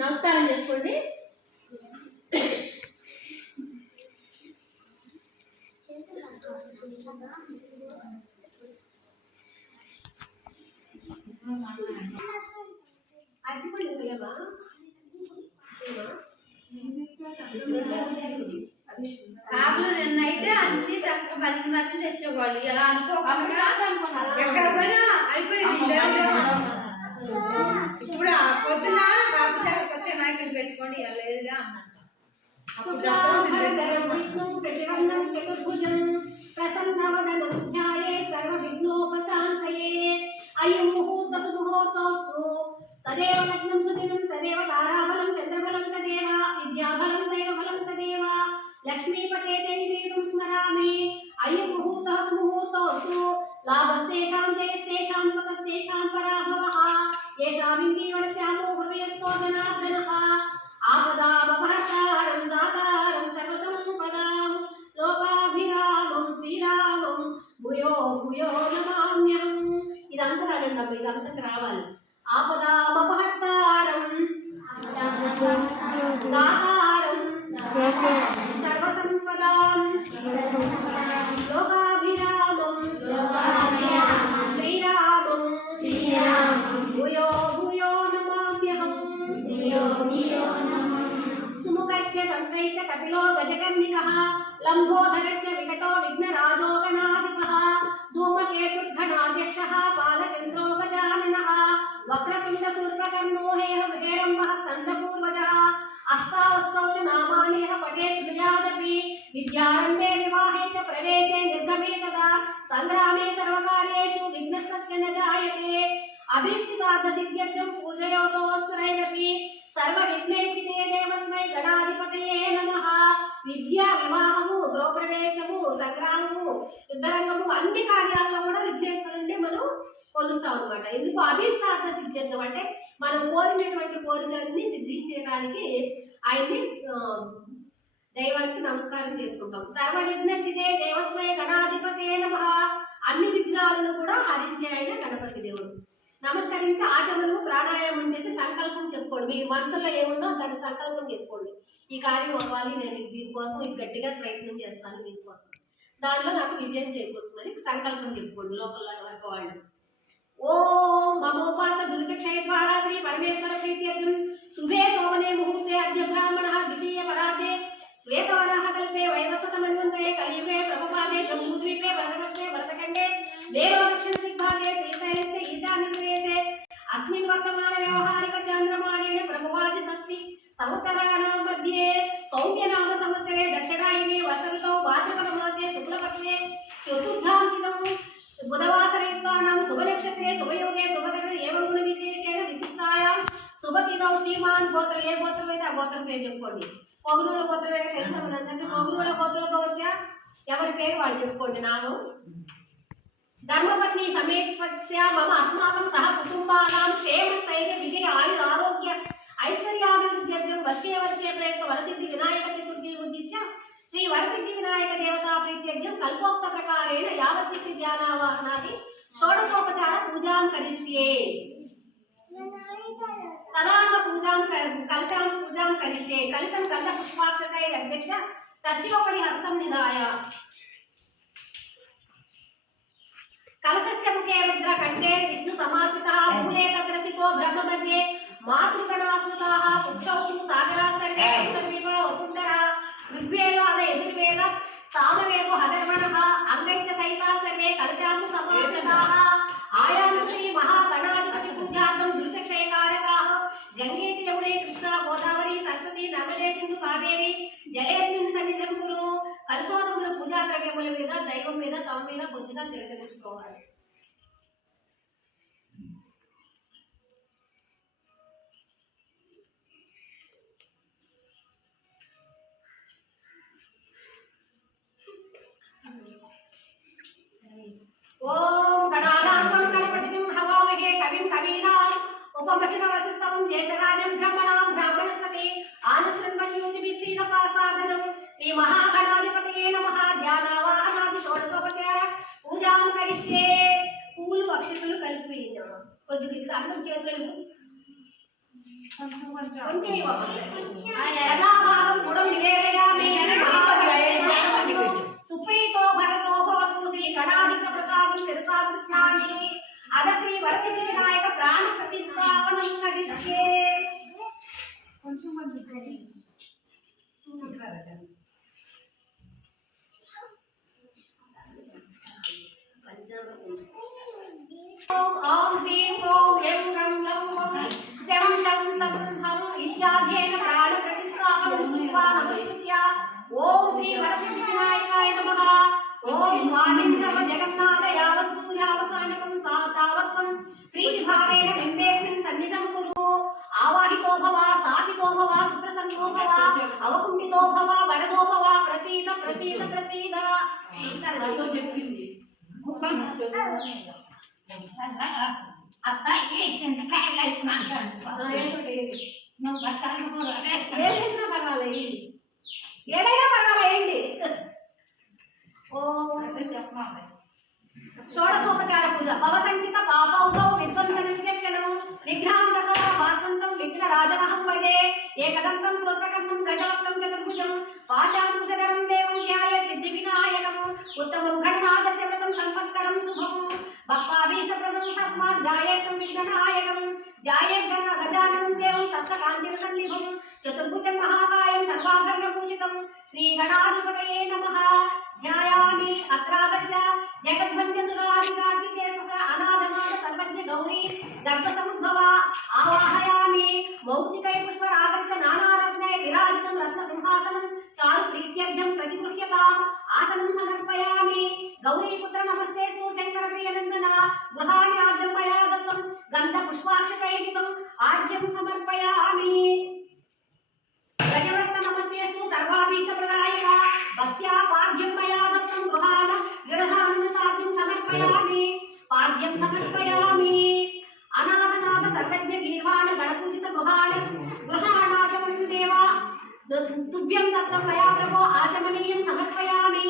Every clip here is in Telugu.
నమస్కారం చేసుకోండి. కాపులు నిన్నైతే అన్ని తక్కువ మంది తెచ్చేవాళ్ళు. ఎలా అనుకోకుండా ఎక్కడ పోయినా అయిపోయింది. ఇప్పుడు పొద్దున బాబు కొత్త నాయకులు పెట్టుకోండి లేదుగా అన్నాను. అయం ముహూర్త సుముహూర్తోస్తు తదేవ లగ్నం సుదినం తదేవ తారాబలం చంద్రబలం తదేవ విద్యాబలం దైవబలం తదేవ లక్ష్మీపతే దేవీం స్మరామి. అయం ముహూర్త సుముహూర్తోస్తు లాభస్తేషాం జయస్తేషాం పతస్తేషాం పరాభవః యేషామింద్రియవనస్యామో హృదయస్థో జనార్దనః ఆపదామపహర్తారం దాతారం సర్వసంపదాం లోకాభిరామం శ్రీరామం భూయో భూయో నమామ్యహం. ఇదంతా రానండి అమ్మ, ఇదంతా రావాలి. ఆపదామపహర్తారం దాతారం సర్వసంపదాం లోకాభిరామం శ్రీరామం భూయో భూయో నమామ్యహం. సుముఖచ్చ దంతైచ్చ కపిలో గజకర్ణికః లంబోదరచ్చ వికటో విఘ్నరాజో గణాధిపః ధూమకేతుర్ఘనాధ్యక్షః బాలచంద్రో గజాననః వక్రతుండ శూర్పకర్ణో హేరంబః స్కందపూర్వజः అష్టావష్టౌ చ నామాని పఠే సుయాదపి విద్యారంభే వివాహే చ ప్రవేశే నిర్గమే తదా సంగ్రామే సర్వకార్యేషు విఘ్నస్తస్య న జాయతే అభీప్సితార్థ సిద్ధ్యర్థం పూజయోతోస్సురైరపి సర్వ విఘ్నైచితే దేవస్మై గణాధిపతయే నమః. విద్య, వివాహము, గృహప్రవేశము, సంగ్రామము, యుద్ధరంగము అన్ని కార్యాల్లో కూడా విఘ్నేశ్వరుణ్ణి మనం కొలుస్తాం అనమాట. ఎందుకు అభీప్సార్థ సిద్ధ్యర్థం అంటే మనం కోరినటువంటి కోరికలన్నీ సిద్ధించడానికి ఆయన్ని దైవానికి నమస్కారం చేసుకుంటాం. సర్వ విఘ్నచితే దేవస్మై గణాధిపతే నమః. అన్ని విఘ్నాలను కూడా హరించే ఆయన గణపతి దేవుడు. నమస్కరించి ఆచమనము ప్రాణాయామం చేసి సంకల్పం చెప్పుకోండి. మీ మనసులో ఏముందో దాన్ని సంకల్పం చేసుకోండి. ఈ కార్యం అవ్వాలి, నేను దీనికోసం ఇది గట్టిగా ప్రయత్నం చేస్తాను, దీనికోసం దానిలో నాకు విజయం చేకూర్చుమని సంకల్పం చెప్పుకోండి లోపల వరకు వాళ్ళు. ఓం మమోపాత దుర్భిక్షయ ద్వారా శ్రీ పరమేశ్వర ప్రీత్యర్థం శుభే సోమనే ముహూర్తే అద్య బ్రాహ్మణః ద్వితీయ పరాధే శ్వేతవరాహ కల్పే వైవస్వత మన్వంతరే కలియుగే ప్రభుపాదే జంబూద్వీపే భరతవర్షే భరతఖండే దేవో దక్షిణ దిగ్భాగే శ్రీశైలస్య ఈశాన్యప్రదేశే అస్మిన్ వర్తమాన వ్యవహారిక చాంద్రమాణేన ప్రభువాది షష్ఠి సంవత్సరాణాం మధ్యే సౌమ్యనామ సంవత్సరే దక్షిణాయనే వర్షంతో భాద్రపద మాసే శుక్లపక్షే చతుర్థాం దినం బుధవాసరయుక్తానాం శుభనక్షత్రే శుభయోగే శుభకరే ఏవం గుణ విశేషేణ విశిష్టాయాం శుభతిథౌ శ్రీమాన్ గోత్రం. ఏ గోత్రం అయితే ఆ గోత్రం పేరు చెప్పుకోండి. పొగునూల గోత్రం అయితే తెలుసా మనందరికీ. పొగునూల గోత్రదోస్య ఎవరి పేరు వాళ్ళు చెప్పుకోండి. నాను ధర్మపత్ని సమేత్య మమ అస్మాకం సహ కుటుంబానాం క్షేమ స్థైర్య విజయ ఆయుర ఆరోగ్య ఐశ్వర్యాభివృద్ధ్యర్థం వర్షే వర్షే ప్రయుక్త వరసిద్ధి వినాయక చతుర్థి ఉద్దిశ్య శ్రీ వరసిద్ధి వినాయక దేవతా ప్రీత్యర్థం కల్పోక్త ప్రకారేణ యావచ్చిత్తి ధ్యానావాహనాది షోడశోపచార పూజాం కరిష్యే. తదాన పూజాం కలశాం పూజాం కరిష్యే. కలశం కలశ పుష్పాక్షతైరభ్యక్ష తస్యోపరి హస్తం నిధాయ. కలశస్య ముఖే రుద్ర కంఠే విష్ణు సమాశ్రితః మూలే తత్రసితో బ్రహ్మ మధ్యే మాతృగణాశ్రితాః పుక్షౌ సాగరాస్తరే సుందరవీప వసుంధర ఋగ్వేదో అద యజుర్వేద సామవేదో హధర్మణః అంగైచ సైతా సర్వే కలశాంతు సమాశ్రితాః ఆయాను శ్రీ మహాగణాధిపతి పూజార్థం దుర్గక్షయకారకాః గంగే చ యమునే కృష్ణా గోదావరి సరస్వతి నర్మదే సింధు కావేరి జలేస్మిన్ సన్నిధిం కురు. కలశోదముల పూజా ద్రవ్యముల మీద దైవం మీద తమ మీద కొద్దిగా చిలకరించుకోవాలి. ఓం గణానాం గణపతిం హవామహే కవిం కవీనాం ఉపమసిన వసిస్తం జ్యేష్ఠరాజం బ్రహ్మణాం బ్రాహ్మణస్పతి ఆనశృణ్వన్యూతిభిః శ్రీదపాసాదనం శ్రీ మహాగణాధిపతయే నమః. ధ్యానావాహనాది షోడశోపచార పూజాం కరిష్యే. పూలు అక్షతులు ఇది అందరూ చేతులు కొంచెం సుప్రీతో భరతో భవతు శ్రీ గణాధిక ప్రసాదం శిరసా కృష్ణాని అద శ్రీ వరసిద్ధి వినాయక ప్రాణ ప్రతిష్టాపనం కరిష్యే కొంచెం ఓం హ్రీం ఓం ఎం రం లం ఓం శం శం సం హం ఇత్యాద్యేన ప్రాణ ప్రతిష్టాపనం కృత్వా నమస్కృత్య ఓం శ్రీ వరసిద్ధి వినాయకాయ నమః ఓం స్వామిన్ సర్వ జగన్నాథ యావత్ సూర్యావసానకం సాతావత్వం ప్రీతిభావేన బింబేస్మిన్ సన్నిధం కురు ఆవాహితో భవ స్థాపితో భవ సుప్రసన్నో భవ అవకుంఠితో భవ వరదో భవ ప్రసీద ప్రసీద ప్రసీద ఇంతలో చెప్పింది అత్తాయి చింతకాయలు నువ్వు బస్తాలు ఏం చేసినా పర్వాలేదు ఏదైనా పర్వాలేండి ఓ చెప్పాలి షోడశోపచార పూజ భవసంచిత పాపౌతో విధ్వంసన విచక్షణము విఘ్నాంతక వాసంతం విఘ్న రాజమహం వదే ఏకదంతం స్వర్గకర్ణం గజవక్తం చతుర్భుజం పాశాంకుశధరం దేవం ధ్యాయ సిద్ధి వినాయకం ఉత్తమం ఘటనాదస్య వ్రతం సంపత్కరం శుభం భక్తాభీష్టప్రదం సత్మాత్ ధ్యాయేతం విఘ్ననాయకం ధ్యాయేద్గణ గజాననం దేవం తత్త కాంచన సన్నిభం చతుర్భుజం మహాకాయం సర్వాభరణభూషితం శ్రీ గణాధిపతయే నమః ధ్యాయామి అత్రాగచ్చ జగద్వంద్య సురాధికార్తికే సహ అనాథనాథ సర్వజ్ఞ గౌరీ గర్భ సముద్భవ ఆవాహయామి మౌక్తికై పుష్పరాగచ్చ నానారత్నై విరాజితం రత్న సింహాసనం చారు ప్రీత్యర్థం ప్రతిగృహ్యతాం ఆసనం సమర్పయామి గౌరీపుత్ర నమస్తేస్తు శంకర ప్రియనందన గృహాణి ఆద్యం మయా దత్తం గంధ పుష్పాక్షతైహితం ఆద్యం సమర్పయామి గజవక్త నమస్తేస్తు సర్వాభీష్టప్రదాయక భక్త్యా పాద్యం మయా దత్తం గృహాణ విరధాన సాధ్యం సమర్పయామి పాద్యం సమర్పయామి అనాథనాథ సర్వజ్ఞ గీర్వాణ గణపూజిత గృహాణాచమనం దేవా తుభ్యం దత్తం మయా ప్రభో ఆచమనీయం సమర్పయామి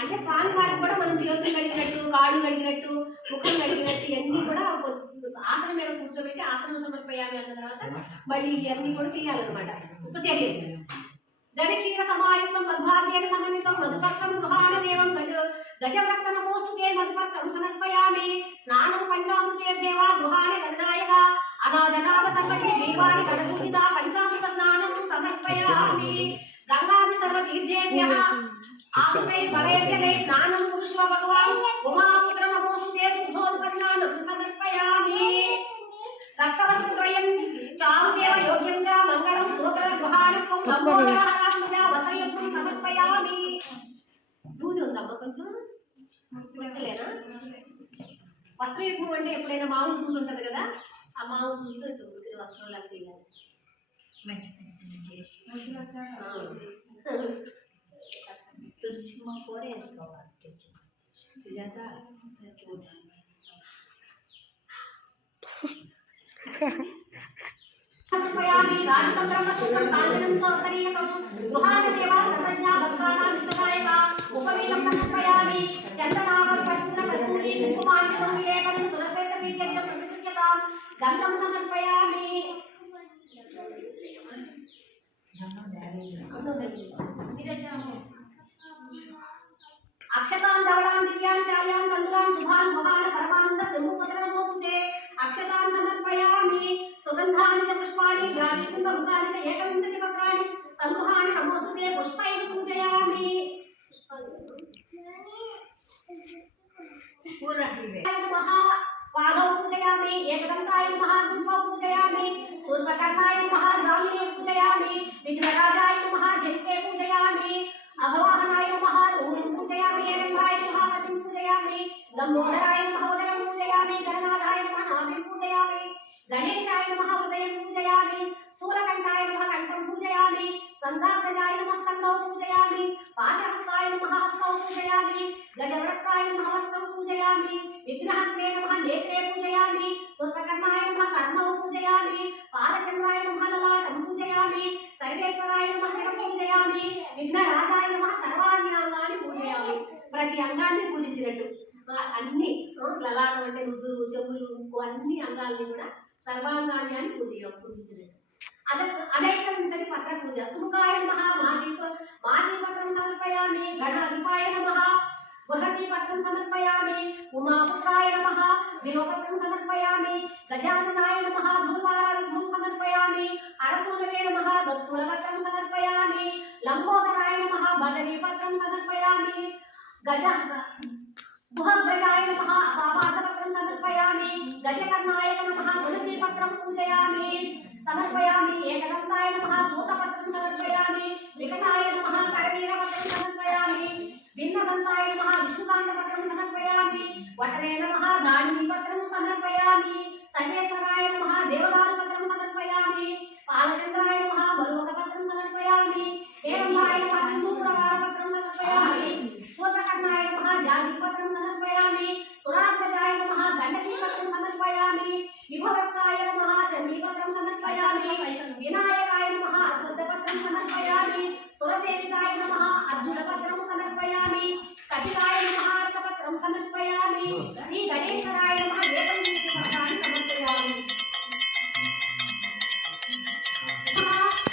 అంటే స్వామి వారికి కూడా మనం చేతులు కడిగినట్టు కాళ్ళు కడిగినట్టు ముఖం కడిగినట్టు ఇవన్నీ కూడా ఆసనం మీద కూర్చోబెట్టి ఆసనం సమర్పయామి అన్న తర్వాత మళ్ళీ ఇవన్నీ కూడా చేయాలన్నమాట ఉపచర్యలు గజక్షీర సమాయుక్తం మధ్వాధ్యేన సమన్వితం మధుపర్కం గృహాణ దేవం గజవ్రక్త నమోస్తుతే మధుపర్కం సమర్పయామి స్నానం పంచామృతే దేవా గృహాణ గణనాయక అనాథనాథ సర్వజ్ఞ శ్రీవాణి గణపూజిత పంచామృత స్నానం సమర్పయామి గంగాది సర్వతీర్థేభ్యః ఆకృతై వలయజలే స్నానం కురుష్వ భగవాన్ ఉమాపుత్ర నమోస్తుతే శుద్ధోదక స్నానం సమర్పయామి రక్తవస్త్రద్వయం చారుదేవ యోగ్యం చ మంగళం సూత్ర గృహాణత్వం లంబోదరహరాత్మజ వస్త్రయుక్తం సమర్పయామి దూది ఉందమ్మా కొంచెం లెక్కలేనా వస్త్రయుగ్మం అంటే ఎప్పుడైనా మామూలు దూది ఉంటుంది కదా ఆ మామూలు దూదితో వస్త్రంలాగా చేయాలి తులసిమ్మ కూడా వేసుకోవాలి సుజాత సమర్పయామి రాజితం బ్రహ్మసూత్రం కాంచనం సౌందర్యకం గృహాణ సేవా సర్వజ్ఞా భక్తానాం ఇష్టదాయక ఉపవీతం సమర్పయామి చందనాగర్పూర్ణ కస్తూరి కుంకుమాంకితం విలేపనం సురసేత వీర్యజం ప్రతికృత్యతాం గంధం సమర్పయామి అక్షతాన్ ధవళాన్ దివ్యాన్ శాల్యాన్ కండులాన్ శుభాన్ భవాన్ పరమానంద సింహపుత్రం నమోస్తుతే అక్షతాన్ సమర్పయామి సుగంధాని చ పుష్పాణి జాతికుంద ముఖాని చ ఏకవింశతి పత్రాణి సంగృహాణి నమోస్తుతే పుష్పైః పూజయామి నమః పాదౌ పూజయామి ఏకదంతాయ నమః గుంపౌ పూజయామి సూర్పకర్ణాయ నమః జానునే పూజయామి విఘ్నరాజాయ నమః జంకే పూజయామి అఘవాహనాయ నమః ఊరుం పూజయామి ఏరంగాయ నమః పతిం పూజయామి లంబోదరాయ నమః ఉదరం పూజయామి గణనాథాయ నమః నాభిం పూజయామి గణేశాయ నమః హృదయం పూజయామి స్థూలకంఠాయ నమః కంఠం పూజయామి సందాగ్రజాయ నమః స్కంధౌ పూజయామి పాశహస్తాయ నమః హస్తౌ పూజయామి గజవృత్తాయ నమః వక్త్రం పూజయామి విఘ్నహత్రే నమః నేత్రే పూజయామి సూర్పకర్ణాయ నమః కర్ణౌ పూజయామి పాలచంద్రాయ నమః లలాటం పూజయామి సర్వేశ్వరాయ నమః శిరం పూజయామి విఘ్నరాజాయ నమః సర్వాణ్యాంగాన్ని పూజయామి ప్రతి అంగాన్ని పూజించినట్టు అన్ని లలాటం అంటే రుద్రులు చెవులు అన్ని అంగాల్ని కూడా ಸರ್ವಾಂಗಾನ್ಯಾನಿ ಪೂಜಿಸಿದರು. ಅನೈಕವಿಂಶತಿ ಪತ್ರ ಪೂಜಾ. ಸುಮುಖಾಯ ನಮಃ ಮಾಜಿ ಪತ್ರಂ ಸಮರ್ಪಯಾಮಿ. ಗಣಾಧಿಪಾಯ ನಮಃ ಬೃಹತಿ ಪತ್ರಂ ಸಮರ್ಪಯಾಮಿ. ಉಮಾಪುತ್ರಾಯ ನಮಃ ಬಿಲ್ವಪತ್ರಂ ಸಮರ್ಪಯಾಮಿ. ಗಜಾನನಾಯ ನಮಃ ಧೂಪಾರ ವಿಭೂಂ ಸಮರ್ಪಯಾಮಿ. ಅರಸೂನವೇ ನಮಃ ದತ್ತೂರಪತ್ರಂ ಸಮರ್ಪಯಾಮಿ. ಲಂಬೋದರಾಯ ನಮಃ ಬದರಿ ಪತ್ರಂ ಸಮರ್ಪಯಾಮಿ. गुहग्रजाय नमः अपामार्तपत्रं समर्पयामि. गजकर्णाय नमः तुलसीपत्रं पूजयामि समर्पयामि. एकदन्ताय नमः चूतपत्रं समर्पयामि. विकटाय नमः करवीरपत्रं समर्पयामि. भिन्नदन्ताय नमः विष्णुकान्तपत्रं समर्पयामि. वटवे नमः दाण्डीपत्रं समर्पयामि. सर्वेश्वराय नमः देवदारुपत्रं समर्पयामि. बालचन्द्राय नमः बलुकपत्रं समर्पयामि. हेरम्बाय नमः सिन्दूरवारपत्रं समर्पयामि. सूत्रकर्णाय नमः जातिपत्रं समर्पयामि. सुराध्वजाय नमः गण्डकीपत्रं समर्पयामि. विभवक्ताय नमः चण्डीपत्रं समर्पयामि. विनायकाय नमः अश्वत्थपत्रं समर्पयामि. सुरसेविताय नमः अर्जुनपत्रं समर्पयामि. कपिलाय नमः अर्थपत्रं समर्पयामि. श्री गणेश्वराय नमः एकविंशतिपत्राणि समर्पयामि.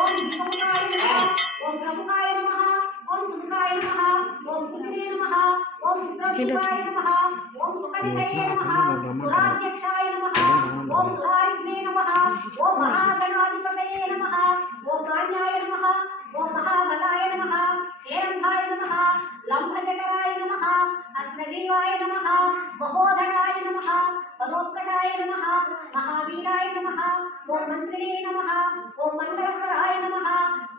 ओम विभवाय नमः. ओम प्रमुखाय नमः. ओम सुमुखाय नमः. ओम सुखिने नमः. ओम सुप्रदीपाय नमः. ओम सुखनिधये नमः. सुराध्यक्षाय नमः. ओम सुरारित्ने नमः. ओम महागणाधिपतये नमः. ओम मान्याय नमः. ओम महाबलाय नमः. हेरम्भाय नमः. लम्भजठराय नमः. अश्वदेवाय नमः. महोदराय नमः. पदोत्कटाय नमः. महावीराय नमः. ओम मन्त्रिणे नमः. ओम मण्डलस्वराय नमः.